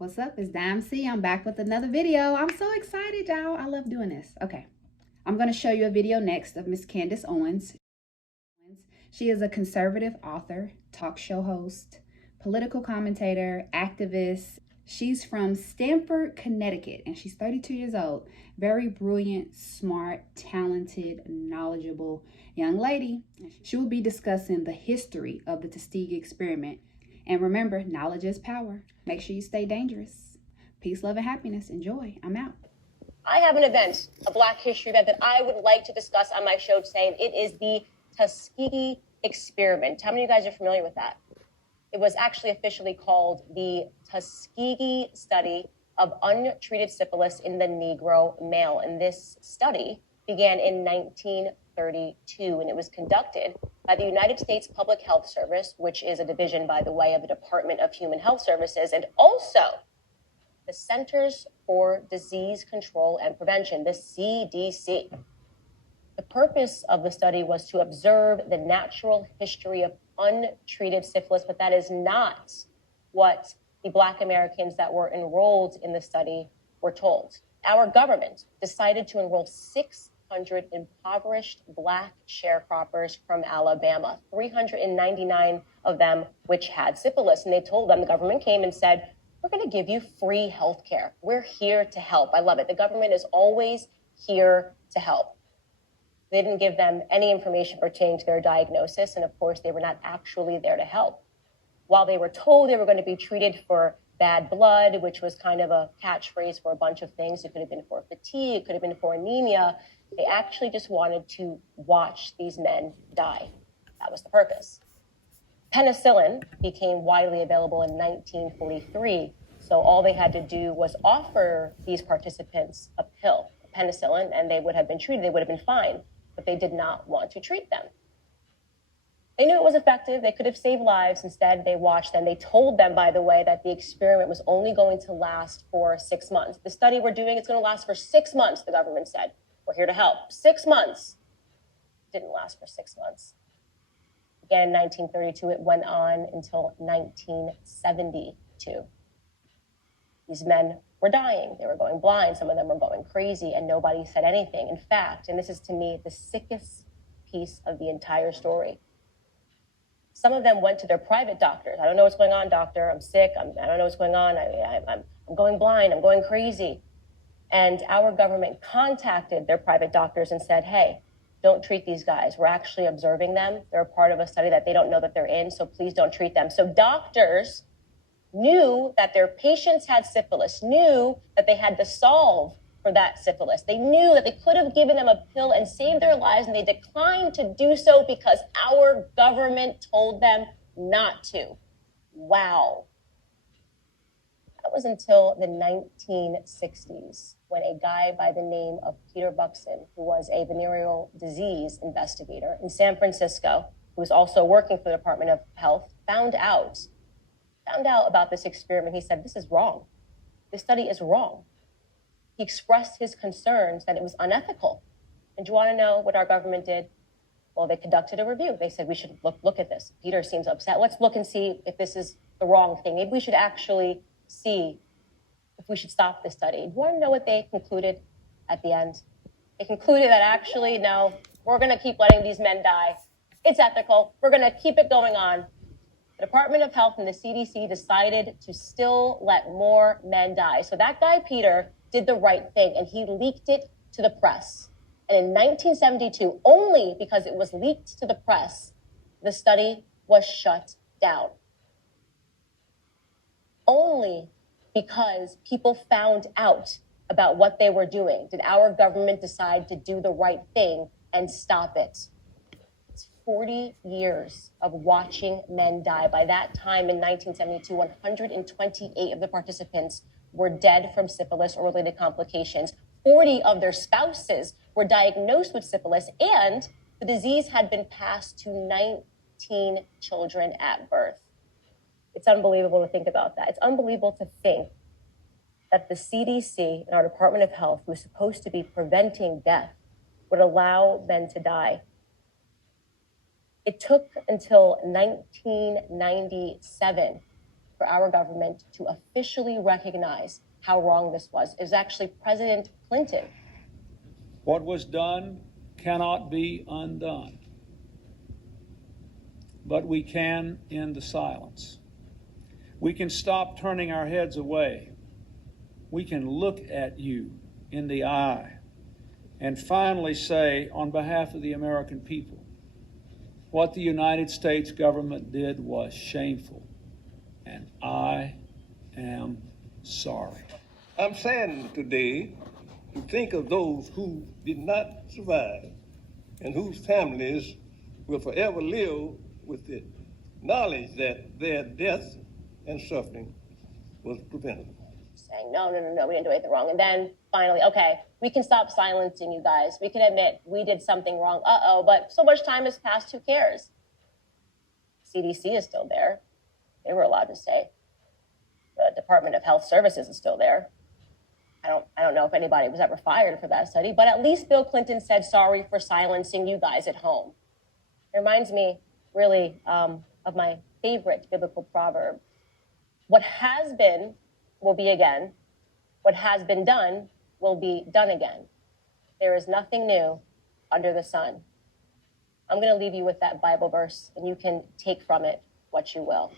What's up? It's Dime C. I'm back with another video. I'm so excited, y'all. I love doing this. Okay, I'm going to show you a video next of Miss Candace Owens. She is a conservative author, talk show host, political commentator, activist. She's from Stamford, Connecticut, and she's 32 years old. Very brilliant, smart, talented, knowledgeable young lady. She will be discussing the history of the Tuskegee experiment. And remember, knowledge is power. Make sure you stay dangerous. Peace, love, and happiness. Enjoy. I'm out. I have an event, a Black History event that I would like to discuss on my show today. It is the Tuskegee experiment. How many of you guys are familiar with that? It was actually officially called the Tuskegee study of untreated syphilis in the Negro male. And this study began in 1932, and it was conducted by the United States Public Health Service, which is a division, by the way, of the Department of Human Health Services, and also the Centers for Disease Control and Prevention, the CDC. The purpose of the study was to observe the natural history of untreated syphilis, but that is not what the Black Americans that were enrolled in the study were told. Our government decided to enroll 600 impoverished Black sharecroppers from Alabama, 399 of them which had syphilis. And they told them, the government came and said, we're going to give you free health care. We're here to help. I love it. The government is always here to help. They didn't give them any information pertaining to their diagnosis. And of course, they were not actually there to help. While they were told they were going to be treated for bad blood, which was kind of a catchphrase for a bunch of things. It could have been for fatigue. It could have been for anemia. They actually just wanted to watch these men die. That was the purpose. Penicillin became widely available in 1943. So all they had to do was offer these participants a pill, penicillin, and they would have been treated. They would have been fine, but they did not want to treat them. They knew it was effective. They could have saved lives. Instead, they watched them. They told them, by the way, that the experiment was only going to last for 6 months. The study we're doing, it's going to last for 6 months, the government said. We're here to help. 6 months. It didn't last for 6 months. Again, in 1932, it went on until 1972. These men were dying. They were going blind. Some of them were going crazy, and nobody said anything. In fact, and this is to me the sickest piece of the entire story, some of them went to their private doctors. I don't know what's going on, doctor. I'm sick. I don't know what's going on. I'm going blind. I'm going crazy. And our government contacted their private doctors and said, hey, don't treat these guys. We're actually observing them. They're a part of a study that they don't know that they're in, so please don't treat them. So doctors knew that their patients had syphilis, knew that they had to solve for that syphilis. They knew that they could have given them a pill and saved their lives, and they declined to do so because our government told them not to. Wow. That was until the 1960s, when a guy by the name of Peter Buxton, who was a venereal disease investigator in San Francisco, who was also working for the Department of Health, found out about this experiment. He said, this is wrong. This study is wrong. He expressed his concerns that it was unethical. And do you want to know what our government did? Well, they conducted a review. They said, we should look at this. Peter seems upset. Let's look and see if this is the wrong thing. Maybe we should actually see if we should stop this study. Do you want to know what they concluded at the end? They concluded that actually, no, we're going to keep letting these men die. It's ethical. We're going to keep it going on. The Department of Health and the CDC decided to still let more men die. So that guy, Peter, did the right thing, and he leaked it to the press. And in 1972, only because it was leaked to the press, the study was shut down. Only because people found out about what they were doing did our government decide to do the right thing and stop it. It's 40 years of watching men die. By that time in 1972, 128 of the participants were dead from syphilis or related complications. 40 of their spouses were diagnosed with syphilis, and the disease had been passed to 19 children at birth. It's unbelievable to think about that. It's unbelievable to think that the CDC and our Department of Health, who is supposed to be preventing death, would allow men to die. It took until 1997 for our government to officially recognize how wrong this was. It was actually President Clinton. What was done cannot be undone, but we can end the silence. We can stop turning our heads away. We can look at you in the eye and finally say, on behalf of the American people, what the United States government did was shameful, and I am sorry. I'm saddened today to think of those who did not survive and whose families will forever live with the knowledge that their death and suffering was preventable. Saying, no, we didn't do anything wrong. And then finally, okay, we can stop silencing you guys. We can admit we did something wrong. But so much time has passed, who cares? CDC is still there. They were allowed to say. The Department of Health Services is still there. I don't know if anybody was ever fired for that study, but at least Bill Clinton said sorry for silencing you guys at home. It reminds me really of my favorite biblical proverb. What has been will be again. What has been done will be done again. There is nothing new under the sun. I'm going to leave you with that Bible verse, and you can take from it what you will.